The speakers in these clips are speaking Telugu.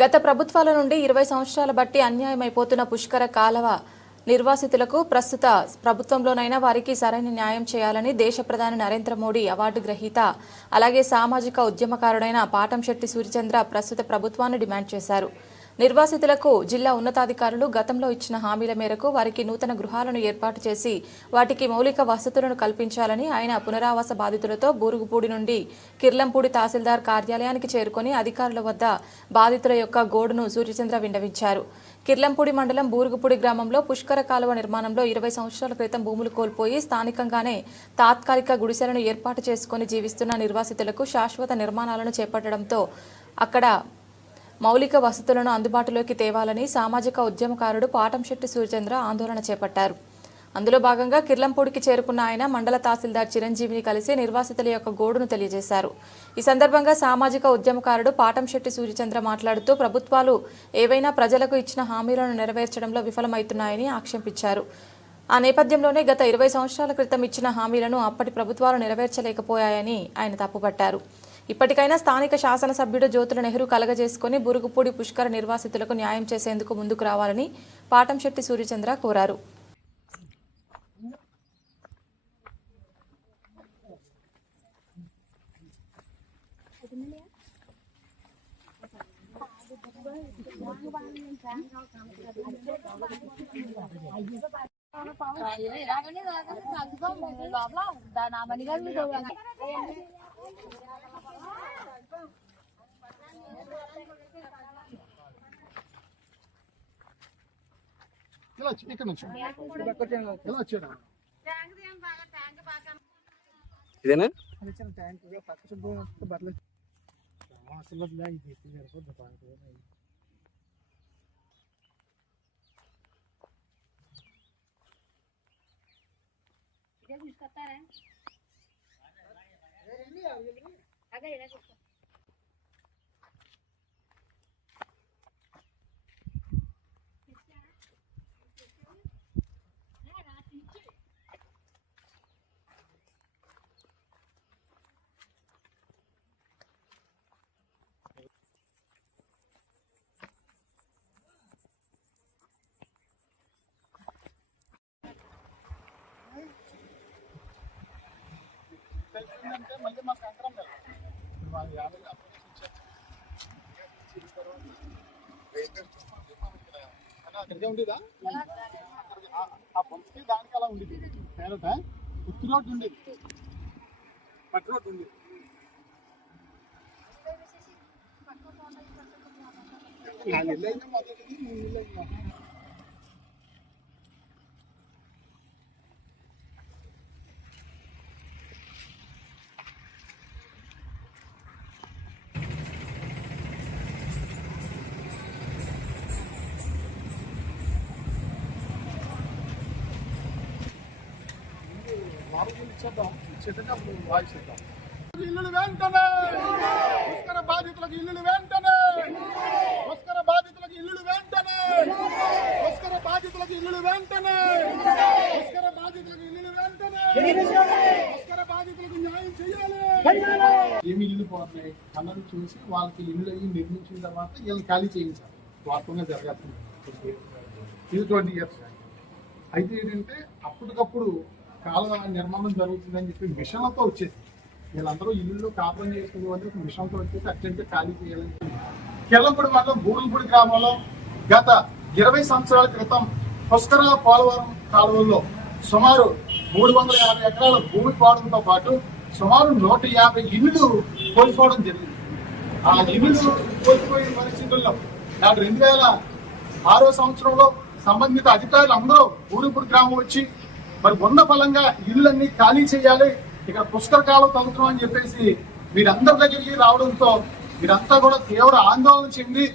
గత ప్రభుత్వాల నుండి 20 సంవత్సరాల బట్టి అన్యాయమైపోతున్న పుష్కర కాలవ నిర్వాసితులకు ప్రస్తుత ప్రభుత్వంలోనైనా వారికి సరైన న్యాయం చేయాలని దేశ ప్రధాని నరేంద్ర మోడీ అవార్డు గ్రహీత అలాగే సామాజిక ఉద్యమకారుడైన పాటంశెట్టి సూర్యచంద్ర ప్రస్తుత ప్రభుత్వాన్ని డిమాండ్ చేశారు. నిర్వాసితులకు జిల్లా ఉన్నతాధికారులు గతంలో ఇచ్చిన హామీల మేరకు వారికి నూతన గృహాలను ఏర్పాటు చేసి వాటికి మౌలిక వసతులను కల్పించాలని ఆయన పునరావాస బాధితులతో బూరుగుపూడి నుండి కిర్లంపూడి తహసీల్దార్ కార్యాలయానికి చేరుకొని అధికారుల వద్ద బాధితుల యొక్క గోడును సూర్యచంద్ర విన్నవించారు. కిర్లంపూడి మండలం బూరుగుపూడి గ్రామంలో పుష్కర కాలువ నిర్మాణంలో 20 సంవత్సరాల క్రితం భూములు కోల్పోయి స్థానికంగానే తాత్కాలిక గుడిసెలను ఏర్పాటు చేసుకుని జీవిస్తున్న నిర్వాసితులకు శాశ్వత నిర్మాణాలను చేపట్టడంతో అక్కడ మౌలిక వసతులను అందుబాటులోకి తేవాలని సామాజిక ఉద్యమకారుడు పాటంశెట్టి సూర్యచంద్ర ఆందోళన చేపట్టారు. అందులో భాగంగా కిర్లంపూడికి చేరుకున్న ఆయన మండల తహసీల్దార్ చిరంజీవిని కలిసి నిర్వాసితుల యొక్క గోడును తెలియజేశారు. ఈ సందర్భంగా సామాజిక ఉద్యమకారుడు పాటంశెట్టి సూర్యచంద్ర మాట్లాడుతూ ప్రభుత్వాలు ఏవైనా ప్రజలకు ఇచ్చిన హామీలను నెరవేర్చడంలో విఫలమవుతున్నాయని ఆక్షేపించారు. ఆ నేపథ్యంలోనే గత 20 సంవత్సరాల క్రితం ఇచ్చిన హామీలను అప్పటి ప్రభుత్వాలు నెరవేర్చలేకపోయాయని ఆయన తప్పుపట్టారు. ఇప్పటికైనా స్థానిక శాసనసభ్యుడు జ్యోతుల నెహ్రూ కలగజేసుకుని బురుగుపూడి పుష్కర నిర్వాసితులకు న్యాయం చేసేందుకు ముందుకు రావాలని పాటంశెట్టి సూర్యచంద్ర కోరారు. ఇదేనా మళ్ళీ మా సంక్రం అక్కడికే ఉండేదా ఆ పంపకి దానికి అలా ఉండేది పేరట ఉత్తి రోడ్డు ఉండేది పట్టు రోడ్డు ఉంది. ఇల్లు అయినా మొదటిది 3 ఇల్లు అయినా ఇల్లు వెంటనే పుష్కర బాధితులకు ఇల్లు వెంటనే పుష్కర బాధితులకు ఇల్లు వెంటనే పుష్కర బాధితులకు ఇల్లు వెంటనే పుష్కర బాధితులకు ఇల్లు వెంటనే పుష్కర బాధితులకు న్యాయం చేయాలి. ఏమి ఇల్లు పోతున్నాయి అన్నది చూసి వాళ్ళకి ఇల్లు అయ్యి నిర్మించిన తర్వాత వీళ్ళు ఖాళీ చేయించాలి. వాస్తవంగా జరగాల్సింది ఇది 20 years. అయితే ఏంటంటే అప్పటికప్పుడు కాలువ నిర్మాణం జరుగుతుందని చెప్పి మిషన్లతో వచ్చేసి వీళ్ళందరూ ఇల్లు కాపురం చేసుకునే వాళ్ళు మిషన్తో వచ్చేసి అత్యంత ఖాళీ చేయాలని కిర్లంపూడి మండలం బూరుగుపూడి గ్రామంలో గత 20 సంవత్సరాల క్రితం పుష్కర పోలవరం కాలువల్లో సుమారు 350 ఎకరాల భూమి పోవడంతో పాటు సుమారు 150 ఇళ్ళు కోల్పోవడం జరిగింది. ఆ ఇళ్ళు కోల్పోయిన పరిస్థితుల్లో నాడు 2006 సంవత్సరంలో సంబంధిత అధికారులు అందరూ బూరుగుపూడి గ్రామం వచ్చి మరి ఉన్న ఫలంగా ఇళ్ళన్నీ ఖాళీ చేయాలి, ఇక్కడ పుష్కర కాలం తగ్గుతున్నాం అని చెప్పేసి వీరందరి దగ్గరికి రావడంతో వీరంతా కూడా తీవ్ర ఆందోళన చెంది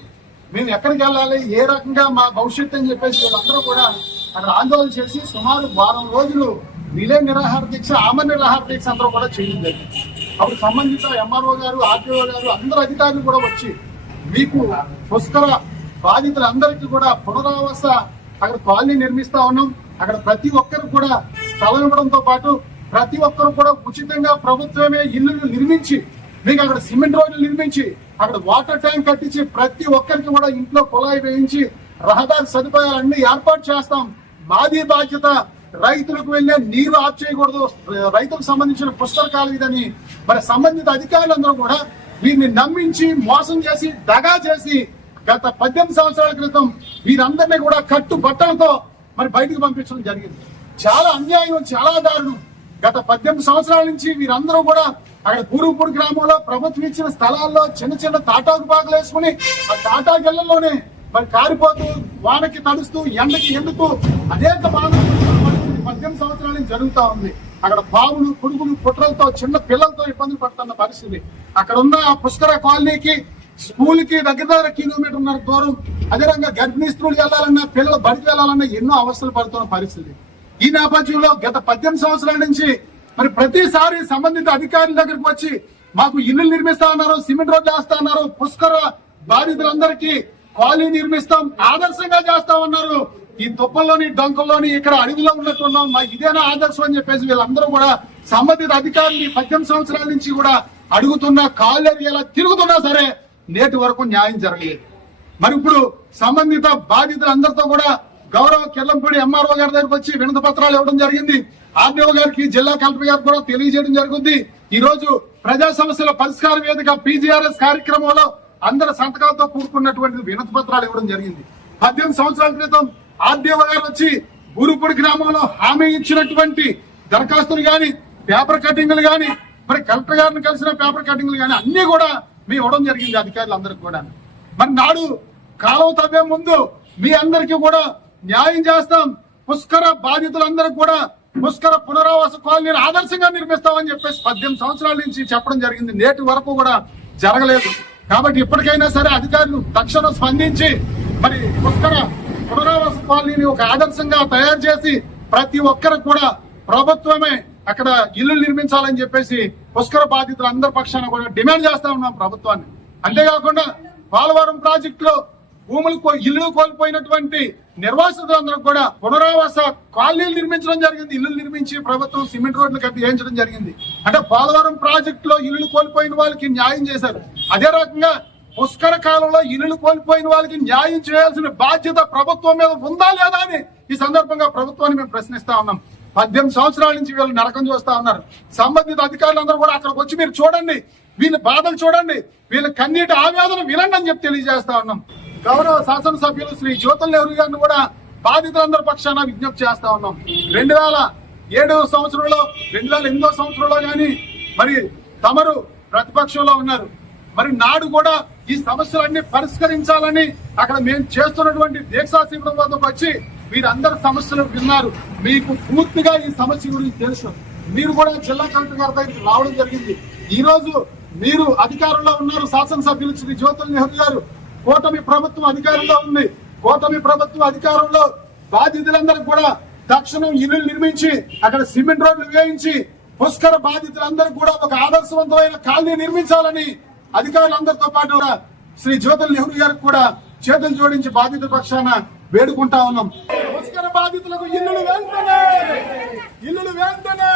మేము ఎక్కడికి వెళ్ళాలి, ఏ రకంగా మా భవిష్యత్తు అని చెప్పేసి వీళ్ళందరూ కూడా అక్కడ ఆందోళన చేసి సుమారు 10 రోజులు నిలయ నిరాహార దీక్ష ఆమె నిరాహార దీక్ష అందరూ కూడా చేయండి. అప్పుడు సంబంధిత ఎంఆర్ఓ గారు, ఆర్టీఓ గారు అందరు అధికారులు కూడా వచ్చి మీకు పుష్కర బాధితులందరికీ కూడా పునరావాస అక్కడ కాలనీ నిర్మిస్తా ఉన్నాం, అక్కడ ప్రతి ఒక్కరు కూడా స్థలం ఇవ్వడంతో పాటు ప్రతి ఒక్కరు కూడా ఉచితంగా ప్రభుత్వమే ఇల్లు నిర్మించి మీకు అక్కడ సిమెంట్ రోడ్లు నిర్మించి అక్కడ వాటర్ ట్యాంక్ కట్టించి ప్రతి ఒక్కరికి కూడా ఇంట్లో కుళాయి వేయించి రహదారి సదుపాయాలన్నీ ఏర్పాటు చేస్తాం. మాది బాధ్యత. రైతులకు వెళ్లే నీరు ఆఫ్ చేయకూడదు. రైతులకు సంబంధించిన పుస్తకాలు ఇదని మరి సంబంధిత అధికారులందరూ కూడా వీరిని నమ్మించి మోసం చేసి దగా చేసి గత 18 సంవత్సరాల క్రితం వీరందరినీ కూడా కట్టు బట్టలతో మరి బయటకు పంపించడం జరిగింది. చాలా అన్యాయం, చాలా దారుణం. గత 18 సంవత్సరాల నుంచి వీరందరూ కూడా అక్కడ పూర్వపూడి గ్రామంలో ప్రభుత్వం ఇచ్చిన స్థలాల్లో చిన్న చిన్న తాటాకు పాకలు వేసుకుని ఆ తాటా గిళ్లలోనే మరి కారిపోతూ వానకి తడుస్తూ ఎండకి ఎండుతూ అనేక బాధలు 18 సంవత్సరాల నుంచి జరుగుతా ఉంది. అక్కడ పాములు, పురుగులు, పుట్రలతో చిన్న పిల్లలతో ఇబ్బందులు పడుతున్న పరిస్థితి. అక్కడ ఉన్న పుష్కర కాలనీకి స్కూల్ కి దగ్గర కిలోమీటర్న్నర దూరం. అదే రకంగా గర్భిణీ స్త్రీలు వెళ్లాలన్నా, పిల్లలు బడికి వెళ్లాలన్నా ఎన్నో అవస్థలు పడుతున్న పరిస్థితి. ఈ నేపథ్యంలో గత 18 సంవత్సరాల నుంచి మరి ప్రతిసారి సంబంధిత అధికారుల దగ్గరికి వచ్చి మాకు ఇల్లు నిర్మిస్తా ఉన్నారు, సిమెంట్ రోడ్లు వేస్తా ఉన్నారు, పుష్కర బాధితులందరికీ కాలనీ నిర్మిస్తాం, ఆదర్శంగా చేస్తా ఉన్నారు. ఈ తుప్పల్లోని డొంకల్లోని ఇక్కడ అడవిలో ఉన్నట్టున్నాం, మాకు ఇదేనా ఆదర్శం అని చెప్పేసి వీళ్ళందరూ కూడా సంబంధిత అధికారులు 18 సంవత్సరాల నుంచి కూడా అడుగుతున్నా, కాళ్ళు ఎలా తిరుగుతున్నా సరే నేటి వరకు న్యాయం జరగలేదు. మరి ఇప్పుడు సంబంధిత బాధితులందరితో కూడా గౌరవ కిర్లంపూడి ఎంఆర్ఓ గారి దగ్గరకు వచ్చి వినతి పత్రాలు ఇవ్వడం జరిగింది. ఆర్డీఓ గారికి, జిల్లా కలెక్టర్ గారికి కూడా తెలియజేయడం జరుగుతుంది. ఈ రోజు ప్రజా సమస్యల పరిష్కార వేదిక PGRS కార్యక్రమంలో అందరి సంతకాలతో కూడుకున్నటువంటి వినతి పత్రాలు ఇవ్వడం జరిగింది. 18 సంవత్సరాల క్రితం ఆర్డీఓ గారు వచ్చి బూరుపూడి గ్రామంలో హామీ ఇచ్చినటువంటి దరఖాస్తులు గాని, పేపర్ కటింగ్లు గాని, మరి కలెక్టర్ గారిని కలిసిన పేపర్ కటింగ్లు గాని అన్ని కూడా మేము ఇవ్వడం జరిగింది అధికారులందరికీ కూడా. మరి నాడు కాలువ తవ్వే ముందు మీ అందరికీ కూడా న్యాయం చేస్తాం, పుష్కర బాధితులందరికీ కూడా పుష్కర పునరావాస కాలనీని ఆదర్శంగా నిర్మిస్తామని చెప్పేసి 18 సంవత్సరాల నుంచి చెప్పడం జరిగింది. నేటి వరకు కూడా జరగలేదు. కాబట్టి ఇప్పటికైనా సరే అధికారులు తక్షణం స్పందించి మరి పుష్కర పునరావాస కాలనీని ఒక ఆదర్శంగా తయారు చేసి ప్రతి ఒక్కరికి కూడా ప్రభుత్వమే అక్కడ ఇల్లు నిర్మించాలని చెప్పేసి పుష్కర బాధితులందరి పక్షాన కూడా డిమాండ్ చేస్తా ఉన్నాం ప్రభుత్వాన్ని. అంతేకాకుండా పోలవరం ప్రాజెక్టులో ఇల్లు కోల్పోయినటువంటి నిర్వాసితులందరూ కూడా పునరావాస కాలనీలు నిర్మించడం జరిగింది. ఇల్లు నిర్మించి ప్రభుత్వం సిమెంట్ రోడ్లు కట్టి వేయించడం జరిగింది. అంటే పోలవరం ప్రాజెక్టులో ఇల్లు కోల్పోయిన వాళ్ళకి న్యాయం చేశారు. అదే రకంగా పుష్కర కాలంలో ఇల్లు కోల్పోయిన వాళ్ళకి న్యాయం చేయాల్సిన బాధ్యత ప్రభుత్వం మీద ఉందా లేదా అని ఈ సందర్భంగా ప్రభుత్వాన్ని మేము ప్రశ్నిస్తా ఉన్నాం. 18 సంవత్సరాల నుంచి వీళ్ళు నరకం చూస్తా ఉన్నారు. సంబంధిత అధికారులందరూ కూడా అక్కడికి వచ్చి మీరు చూడండి, వీళ్ళ బాధలు చూడండి, వీళ్ళ కన్నీటి ఆవేదన వినండి అని చెప్పి తెలియజేస్తా ఉన్నాం. గౌరవ శాసనసభ్యులు శ్రీ జ్యోతుల్ నెహ్రూ గారిని కూడా బాధితులందరి పక్షాన విజ్ఞప్తి చేస్తా ఉన్నాం. 2007 సంవత్సరంలో 2008 సంవత్సరంలో గాని మరి తమరు ప్రతిపక్షంలో ఉన్నారు. మరి నాడు కూడా ఈ సమస్యలన్నీ పరిష్కరించాలని అక్కడ మేము చేస్తున్నటువంటి దీక్షా శిబిరం వద్దకు వచ్చి వీరందరి సమస్యలు విన్నారు. మీకు పూర్తిగా ఈ సమస్య గురించి తెలుసు. మీరు కూడా జిల్లా కలెక్టర్ గారి దగ్గరికి రావడం జరిగింది. ఈ రోజు మీరు అధికారంలో ఉన్నారు. శాసనసభ్యులు శ్రీ జ్యోతుల్ నెహ్రూ గారు, కూటమి ప్రభుత్వం అధికారంలో ఉంది. కూటమి ప్రభుత్వం అధికారంలో బాధితులందరూ కూడా తక్షణం ఇల్లు నిర్మించి అక్కడ సిమెంట్ రోడ్లు వేయించి పుష్కర బాధితులందరూ కూడా ఒక ఆదర్శవంతమైన కాలనీ నిర్మించాలని అధికారులందరితో పాటు శ్రీ జ్యోతుల్ నెహ్రూ గారికి కూడా చేతులు జోడించి బాధితుల పక్షాన వేడుకుంటా ఉన్నాం. పుష్కర బాధితులకు ఇల్లు వెంటనే